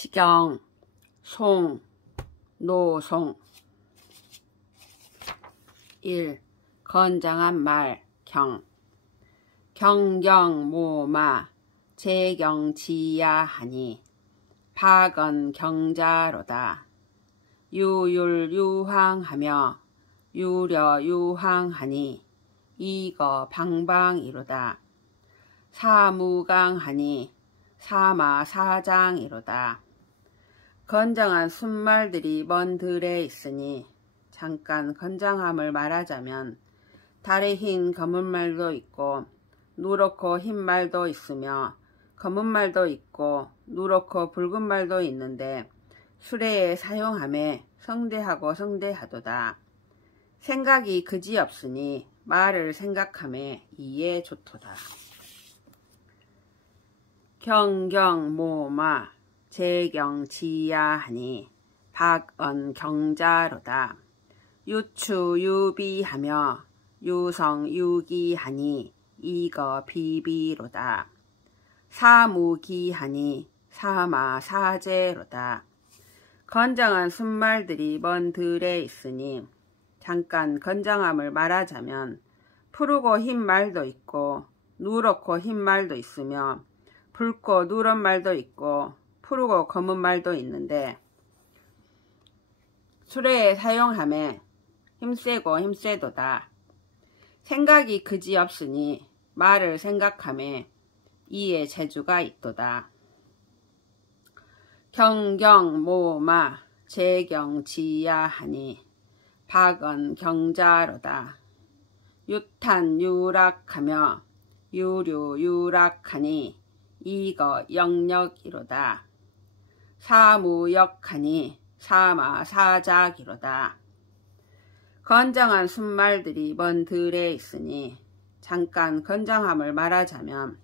시경, 송, 노송. 1. 건장한 말, 경. 경경모마, 재경지야하니, 박언 경자로다. 유율유황하며, 유려유황하니, 이거 방방이로다. 사무강하니, 사마사장이로다. 건장한 순말들이 먼 들에 있으니 잠깐 건장함을 말하자면 달의 흰 검은 말도 있고 누렇고 흰 말도 있으며 검은 말도 있고 누렇고 붉은 말도 있는데 수레에 사용함에 성대하고 성대하도다. 생각이 그지없으니 말을 생각함에 이에 좋도다. 경경모마 재경지야하니 박언 경자로다. 유추유비하며 유성유기하니 이거 비비로다. 사무기하니 사마사제로다. 건장한 순말들이 먼 들에 있으니 잠깐 건장함을 말하자면 푸르고 흰 말도 있고 누렇고 흰 말도 있으며 붉고 누런 말도 있고 푸르고 검은 말도 있는데 수레에 사용함에 힘세고 힘세도다. 생각이 그지없으니 말을 생각함에 이에 재주가 있도다. 경경모마 재경지야하니 박언 경자로다. 유탄유락하며 유류유락하니 이거 영역이로다. 사무역하니 사마사작이로다. 건장한 순말들이 먼 들에 있으니 잠깐 건장함을 말하자면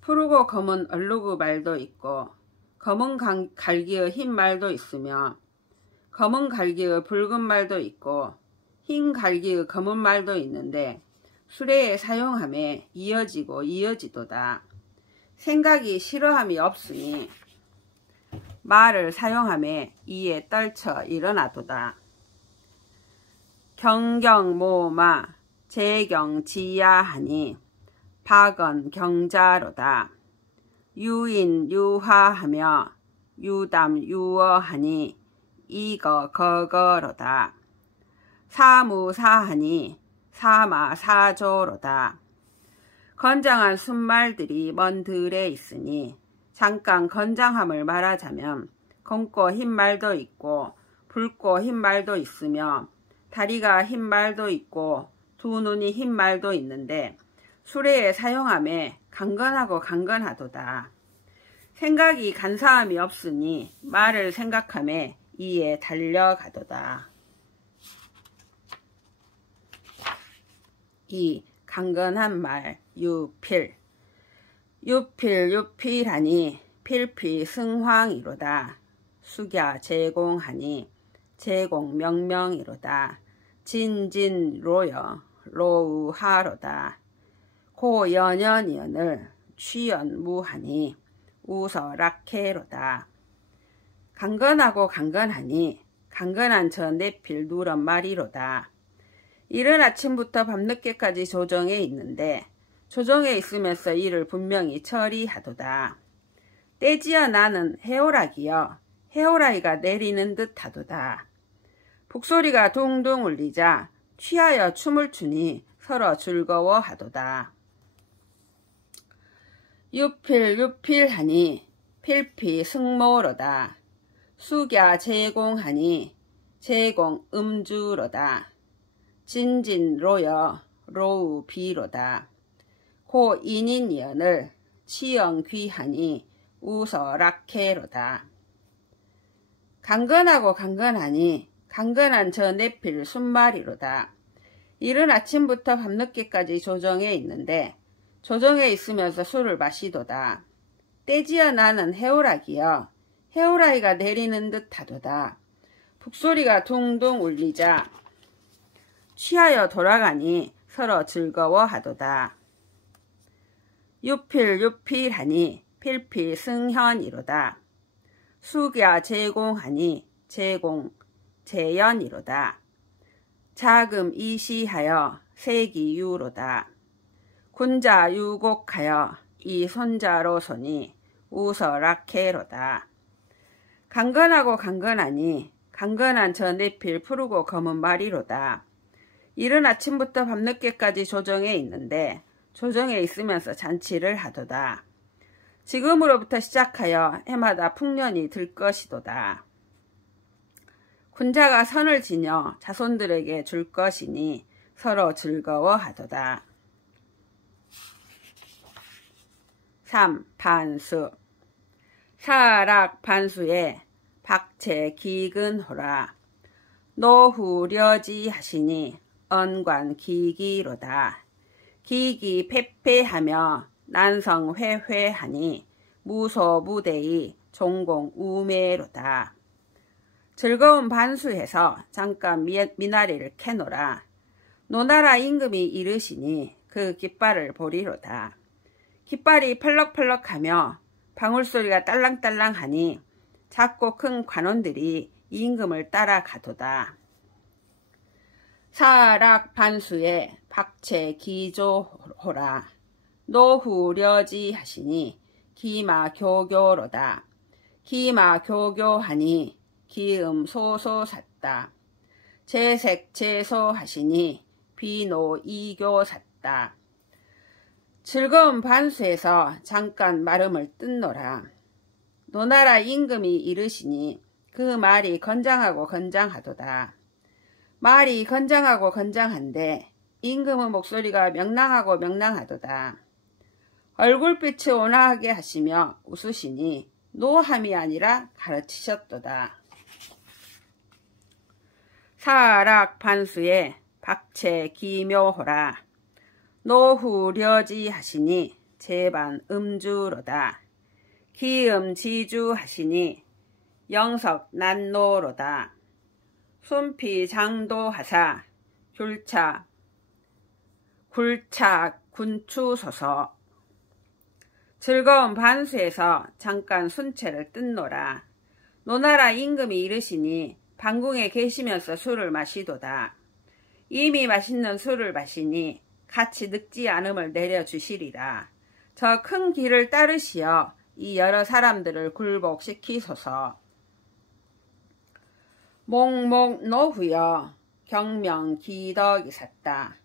푸르고 검은 얼룩의 말도 있고 검은 갈기의 흰 말도 있으며 검은 갈기의 붉은 말도 있고 흰 갈기의 검은 말도 있는데 수레에 사용함에 이어지고 이어지도다. 생각이 싫어함이 없으니 말을 사용함에 이에 떨쳐 일어나도다. 경경모마 재경지야하니 박언 경자로다. 유인유화하며 유담유어하니 이거 거거로다. 사무사하니 사마사조로다. 건장한 순말들이 먼 들에 있으니 잠깐 건장함을 말하자면 검고 흰 말도 있고 붉고 흰 말도 있으며 다리가 흰 말도 있고 두 눈이 흰 말도 있는데 수레에 사용함에 강건하고 강건하도다. 생각이 간사함이 없으니 말을 생각함에 이에 달려가도다. 2. 강건한 말, 유필. 유필유필하니 필필승황이로다. 숙야 제공하니 제공명명이로다. 진진로여 로우하로다. 고연연연을 취연무하니 우서락해로다. 강건하고 강건하니 강건한 저 내필 누런 말이로다. 이른 아침부터 밤늦게까지 조정에 있는데 조정에 있으면서 이를 분명히 처리하도다. 떼지어 나는 해오락이여 해오라기가 내리는 듯 하도다. 북소리가 둥둥 울리자 취하여 춤을 추니 서로 즐거워하도다. 유필유필하니 필피승모로다. 숙야 제공하니 제공 음주로다. 진진로여 로우비로다. 고인인연을 치영귀하니 우서락해로다. 강건하고 강건하니 강건한 저 내필 순말이로다. 이른 아침부터 밤늦게까지 조정에 있는데 조정에 있으면서 술을 마시도다. 떼지어 나는 해오락이여 해오라기가 내리는 듯 하도다. 북소리가 둥둥 울리자 취하여 돌아가니 서로 즐거워하도다. 유필유필하니 필필승현이로다. 숙야 제공하니 제공 재연이로다. 자금 이시하여 세기유로다. 군자 유곡하여 이 손자로소니 우서락해로다. 강건하고 강건하니 강건한 저 내필 푸르고 검은 말이로다. 이른 아침부터 밤늦게까지 조정에 있는데 조정에 있으면서 잔치를 하도다. 지금으로부터 시작하여 해마다 풍년이 들 것이도다. 군자가 선을 지녀 자손들에게 줄 것이니 서로 즐거워하도다. 3. 반수. 사락 반수에 박채 기근호라. 노후려지 하시니 언관 기기로다. 기기 패패하며 난성 회회하니 무소무대의 종공 우매로다. 즐거운 반수해서 잠깐 미나리를 캐노라. 노나라 임금이 이르시니 그 깃발을 보리로다. 깃발이 펄럭펄럭하며 방울소리가 딸랑딸랑하니 작고 큰 관원들이 임금을 따라가도다. 사락 반수에 박채 기조호라. 노후려지 하시니 기마 교교로다. 기마 교교하니 기음 소소 샀다. 재색 재소 하시니 비노 이교 샀다. 즐거운 반수에서 잠깐 마름을 뜯노라. 노나라 임금이 이르시니 그 말이 건장하고 건장하도다. 말이 건장하고 건장한데 임금의 목소리가 명랑하고 명랑하도다. 얼굴빛이 온화하게 하시며 웃으시니 노함이 아니라 가르치셨도다. 사락 반수에 박채 기묘호라. 노후려지 하시니 제반 음주로다. 기음 지주 하시니 영석 난노로다. 순피 장도 하사 굴차 군추소서. 즐거운 반수에서 잠깐 순채를 뜯노라. 노나라 임금이 이르시니 방궁에 계시면서 술을 마시도다. 이미 맛있는 술을 마시니 같이 늙지 않음을 내려주시리라. 저 큰 길을 따르시어 이 여러 사람들을 굴복시키소서. 목목 노후여 경명 기덕이 샀다.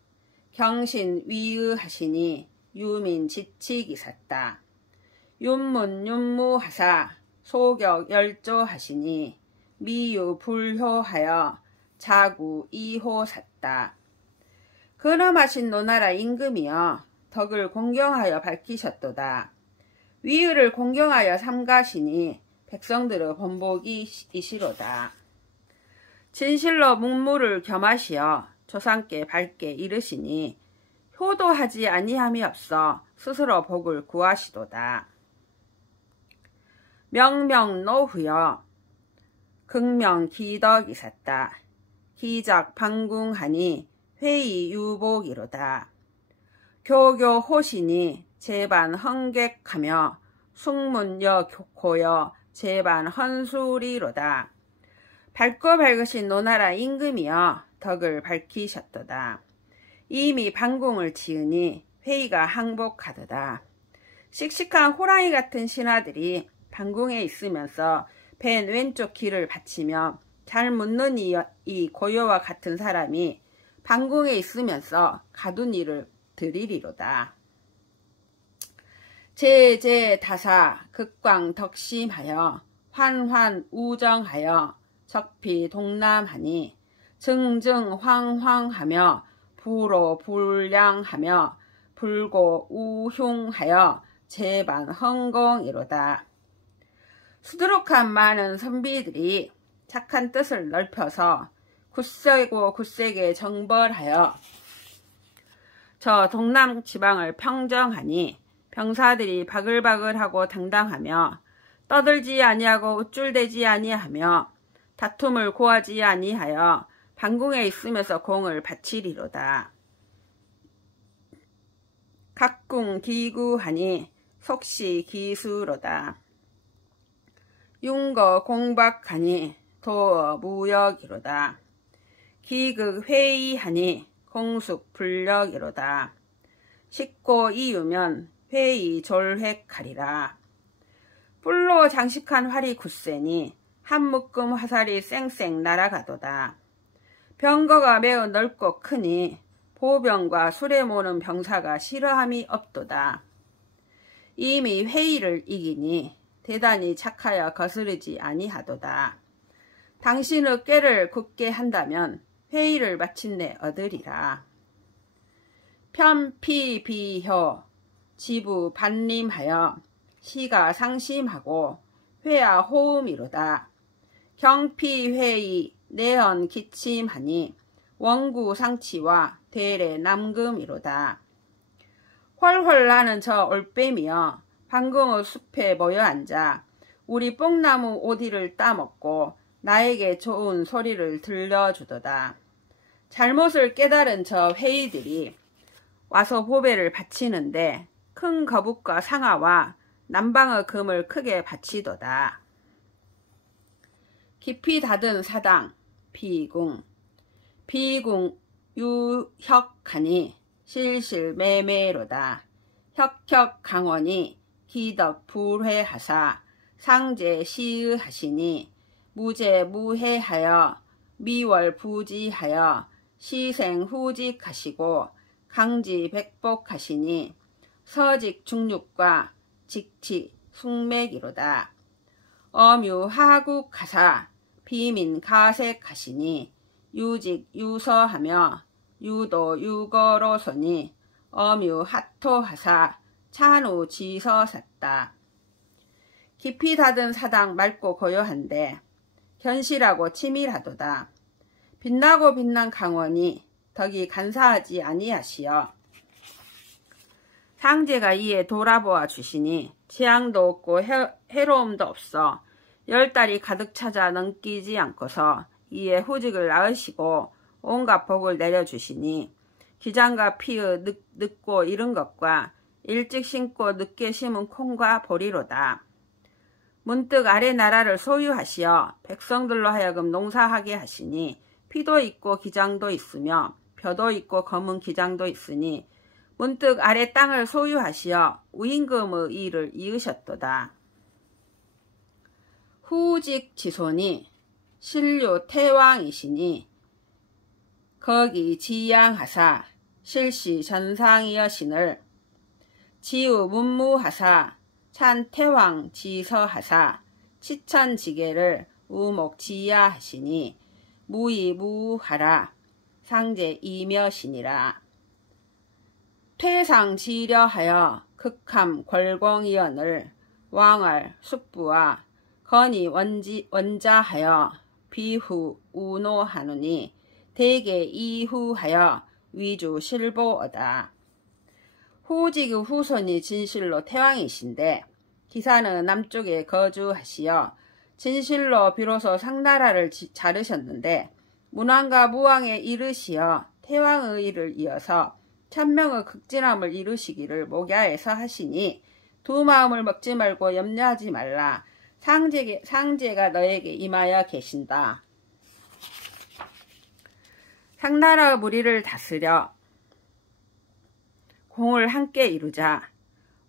경신 위의하시니 유민 지치기 샀다. 윤문 윤무하사 소격 열조하시니 미유 불효하여 자구 이호 샀다. 근엄하신 노나라 임금이여 덕을 공경하여 밝히셨도다. 위의를 공경하여 삼가시니 백성들의 본복이시로다. 진실로 묵무를 겸하시어 조상께 밝게 이르시니 효도하지 아니함이 없어 스스로 복을 구하시도다. 명명노후여 극명 기덕이 샀다. 기작 방궁하니 회의 유복이로다. 교교 호신이 제반 헌객하며 숙문여 고여 제반 헌술이로다. 밝고 밝으신 노나라 임금이여 덕을 밝히셨도다. 이미 방궁을 지으니 회의가 항복하도다. 씩씩한 호랑이 같은 신하들이 방궁에 있으면서 벤 왼쪽 귀를 받치며 잘 묻는 이 고요와 같은 사람이 방궁에 있으면서 가둔 이를 드리리로다. 제제다사 극광 덕심하여 환환 우정하여 적피 동남하니 증증 황황하며 불호 불량하며 불고 우흉하여 제반 헌공이로다. 수두룩한 많은 선비들이 착한 뜻을 넓혀서 굳세고 굳세게 정벌하여 저 동남 지방을 평정하니 병사들이 바글바글하고 당당하며 떠들지 아니하고 우쭐대지 아니하며 다툼을 고하지 아니하여 방궁에 있으면서 공을 바치리로다. 각궁 기구하니 속시 기수로다. 윤거 공박하니 도어 무역이로다. 기극 회의하니 공숙 불력이로다. 식고 이으면 회의 졸획하리라. 뿔로 장식한 활이 굳세니 한 묶음 화살이 쌩쌩 날아가도다. 병거가 매우 넓고 크니 보병과 술에 모는 병사가 싫어함이 없도다. 이미 회의를 이기니 대단히 착하여 거스르지 아니하도다. 당신의 꾀를 굳게 한다면 회의를 마침내 얻으리라. 편피비효 지부 반림하여 시가 상심하고 회하 호음이로다. 경피회의 내언 기침하니 원구 상치와 대례 남금이로다. 훨훨 나는 저 올빼미여 방금의 숲에 모여 앉아 우리 뽕나무 오디를 따먹고 나에게 좋은 소리를 들려주도다. 잘못을 깨달은 저 회의들이 와서 보배를 바치는데 큰 거북과 상아와 남방의 금을 크게 바치도다. 깊이 닫은 사당 비궁 유혁하니 실실매매로다. 혁혁 강원이 기덕 불회하사 상제 시의하시니 무제 무해하여 미월 부지하여 시생 후직하시고 강지 백복하시니 서직 중육과 직치 숙맥이로다. 어뮤 하국하사 비민 가색하시니 유직 유서하며 유도 유거로서니 어뮤 하토하사 찬우 지서샀다. 깊이 닫은 사당 맑고 고요한데 견실하고 치밀하도다. 빛나고 빛난 강원이 덕이 간사하지 아니하시어 상제가 이에 돌아보아 주시니 재앙도 없고 해로움도 없어 10달이 가득 찾아 넘기지 않고서 이에 후직을 낳으시고 온갖 복을 내려주시니 기장과 피의 늦고 이른 것과 일찍 심고 늦게 심은 콩과 보리로다. 문득 아래 나라를 소유하시어 백성들로 하여금 농사하게 하시니 피도 있고 기장도 있으며 벼도 있고 검은 기장도 있으니 문득 아래 땅을 소유하시어 우임금의 일을 이으셨도다. 후직 지손이 신류 태왕이시니 거기 지양하사 실시 전상이여신을 지우 문무하사 찬 태왕 지서하사 치천지계를 우목지야하시니 무이무하라 상제 이며시니라. 퇴상지려하여 극함 궐공이언을 왕알 숙부와 건이 원자하여 비후 우노하노니 대개 이후하여 위주 실보어다. 후직의 후손이 진실로 태왕이신데 기사는 남쪽에 거주하시어 진실로 비로소 상나라를 자르셨는데 문왕과 무왕에 이르시어 태왕의 일을 이어서 천명의 극진함을 이루시기를 목야에서 하시니 두 마음을 먹지 말고 염려하지 말라. 상제가 너에게 임하여 계신다. 상나라의 무리를 다스려 공을 함께 이루자.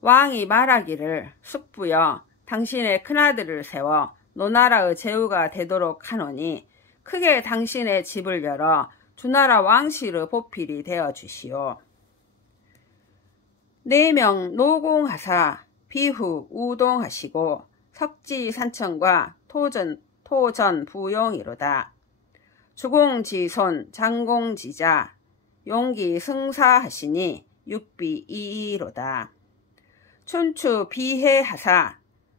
왕이 말하기를 숙부여 당신의 큰아들을 세워 노나라의 제후가 되도록 하노니 크게 당신의 집을 열어 주나라 왕실의 보필이 되어 주시오. 4명 노공하사 비후 우동하시고 석지 산천과 토전 부용이로다. 주공지손 장공지자 용기 승사하시니 육비 이이로다. 춘추 비해하사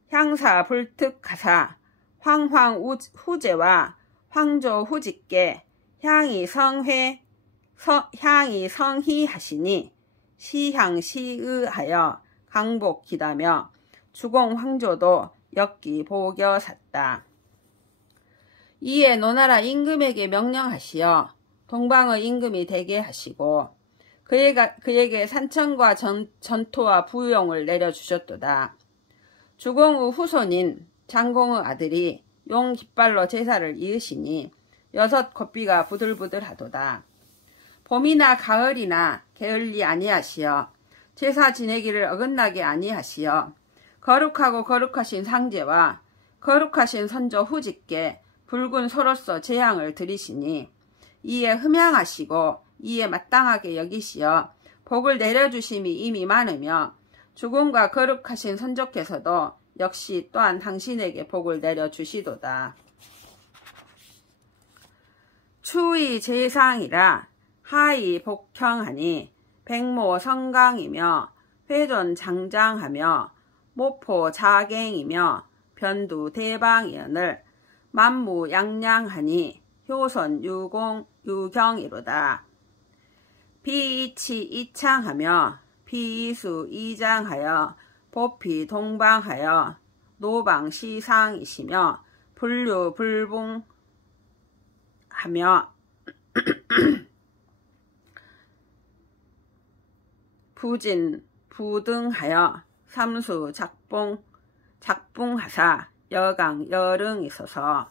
향사 불특하사 황황 후제와 황조 후직계 향이 성희하시니 시향시의하여 강복기다며 주공 황조도 역기 보겨샀다. 이에 노나라 임금에게 명령하시어 동방의 임금이 되게 하시고 그에게 산천과 전토와 부용을 내려주셨도다. 주공의 후손인 장공의 아들이 용 깃발로 제사를 이으시니 6 곱비가 부들부들하도다. 봄이나 가을이나 게을리 아니하시어 제사 지내기를 어긋나게 아니하시어 거룩하고 거룩하신 상제와 거룩하신 선조 후직께 붉은 소로서 제향을 드리시니 이에 흠양하시고 이에 마땅하게 여기시어 복을 내려주심이 이미 많으며 죽음과 거룩하신 선조께서도 역시 또한 당신에게 복을 내려주시도다. 추위 제상이라 하이 복형하니 백모 성강이며 회존 장장하며 모포 자갱이며 변두 대방이언을 만무 양양하니 효선 유공 유경이로다. 비이치 이창하며 비이수 이장하여 보피 동방하여 노방 시상이시며 불류 불붕하며 부진 부등하여 삼수 작붕하사 여강 여릉이소서.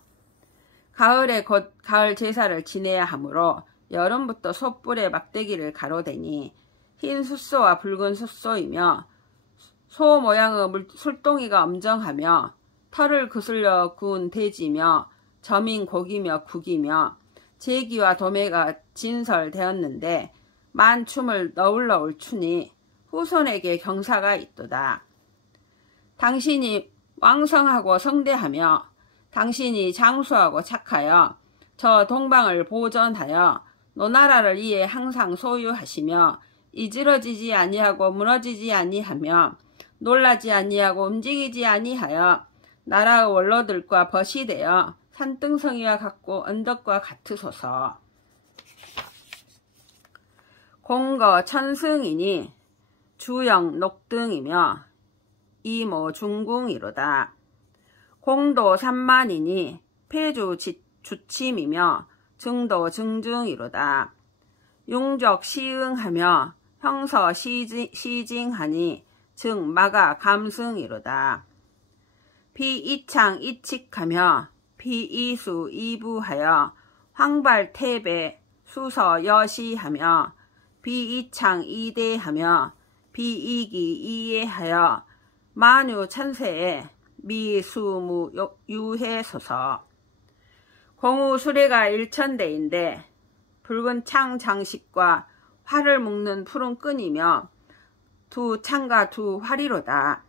가을에 곧 가을 제사를 지내야 하므로 여름부터 솥불에 막대기를 가로대니 흰 숫소와 붉은 숫소이며 소 모양의 술동이가 엄정하며 털을 그슬려 구운 돼지며 점인 고기며 국이며 제기와 도매가 진설되었는데 만춤을 너울너울 추니 후손에게 경사가 있도다. 당신이 왕성하고 성대하며 당신이 장수하고 착하여 저 동방을 보전하여 노나라를 이에 항상 소유하시며 이지러지지 아니하고 무너지지 아니하며 놀라지 아니하고 움직이지 아니하여 나라의 원로들과 벗이 되어 산등성이와 같고 언덕과 같으소서. 공거 천승이니 주영 녹등이며 이모 중궁이로다. 공도 삼만이니 폐주 주침이며 증도 증증이로다. 용적 시응하며 형서 시징하니 증 마가 감승이로다. 비이창 이칙하며 비이수 이부하여 황발 태배 수서 여시하며 비이창 이대하며 비이기 이해하여 만유 천세에 미수무 유해소서. 공우 수레가 일천대인데 붉은 창 장식과 활을 묶는 푸른 끈이며 두 창과 두 활이로다.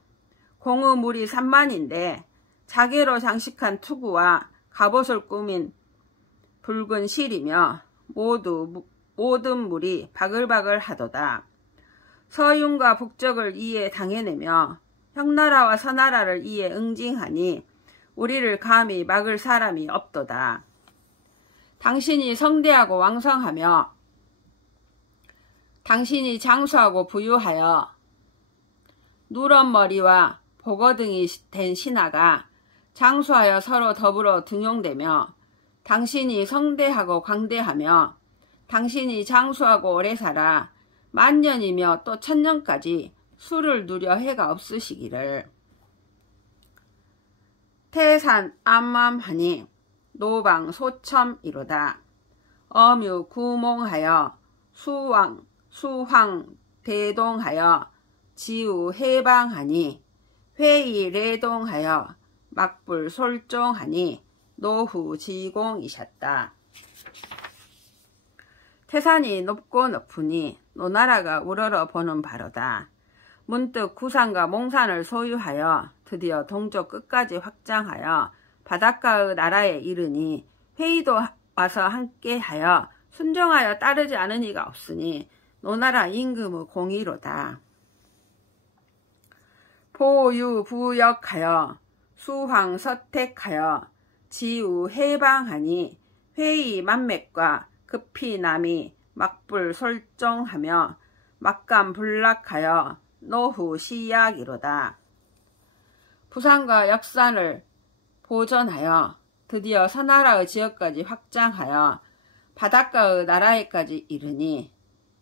공의 물이 3만인데 자개로 장식한 투구와 갑옷을 꾸민 붉은 실이며 모든 물이 바글바글 하도다. 서윤과 북적을 이에 당해내며 형나라와 서나라를 이에 응징하니 우리를 감히 막을 사람이 없도다. 당신이 성대하고 왕성하며 당신이 장수하고 부유하여 누런 머리와 보거등이 된 신하가 장수하여 서로 더불어 등용되며 당신이 성대하고 광대하며 당신이 장수하고 오래 살아 만년이며 또 천년까지 수를 누려 해가 없으시기를. 태산 암암하니 노방 소첨이로다. 어뮤 구몽하여 수황 대동하여 지우 해방하니 회의 레동하여 막불 솔종하니 노후 지공이셨다. 태산이 높고 높으니 노나라가 우러러 보는 바로다. 문득 구산과 몽산을 소유하여 드디어 동쪽 끝까지 확장하여 바닷가의 나라에 이르니 회의도 와서 함께하여 순종하여 따르지 않은 이가 없으니 노나라 임금의 공의로다. 포유 부역하여 수황 서택하여 지우 해방하니 회의 만맥과 급히 남이 막불 솔종하며 막감 불락하여 노후 시약이로다. 부산과 역산을 보전하여 드디어 서나라의 지역까지 확장하여 바닷가의 나라에까지 이르니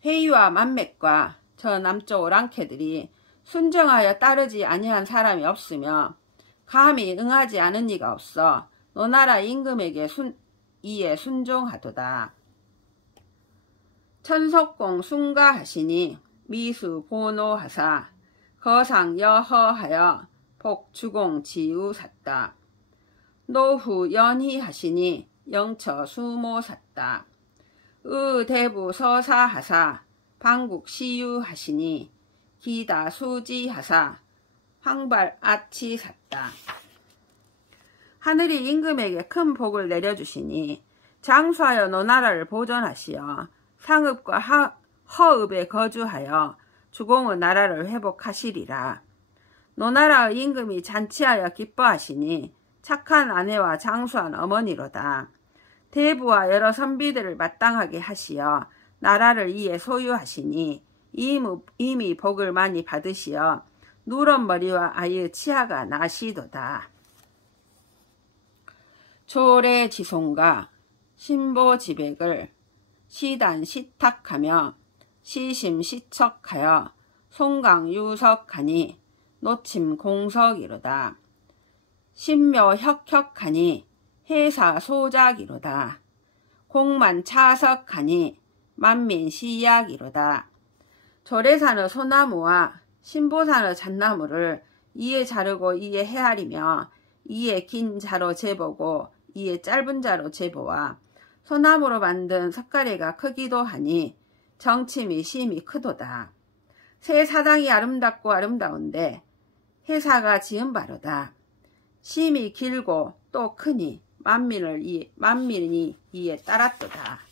회의와 만맥과 저 남쪽 오랑캐들이 순정하여 따르지 아니한 사람이 없으며 감히 응하지 않은 이가 없어 노나라 임금에게 이에 순종하도다. 천석공 숭가하시니 미수 보노하사 거상 여허하여 복주공 지우샀다. 노후 연희하시니 영처 수모샀다. 의대부 서사하사 방국 시유하시니 기다 수지하사 황발 아치샀다. 하늘이 임금에게 큰 복을 내려주시니 장수하여 노나라를 보존하시어 상읍과 허읍에 거주하여 주공의 나라를 회복하시리라. 노나라의 임금이 잔치하여 기뻐하시니 착한 아내와 장수한 어머니로다. 대부와 여러 선비들을 마땅하게 하시어 나라를 이에 소유하시니 이미 복을 많이 받으시어 누런 머리와 아이의 치아가 나시도다. 초래지송가 신보지백을 시단시탁하며 시심시척하여 송강유석하니 노침공석이로다. 신묘혁혁하니 해사소작이로다. 공만차석하니 만민시약이로다. 절에산의 소나무와 신보산의 잣나무를 이에 자르고 이에 헤아리며 이에 긴 자로 재보고 이에 짧은 자로 재보아 소나무로 만든 석가래가 크기도 하니 정침이 심이 크도다. 새 사당이 아름답고 아름다운데 해사가 지은 바로다. 심이 길고 또 크니 만민이 이에 따랐도다.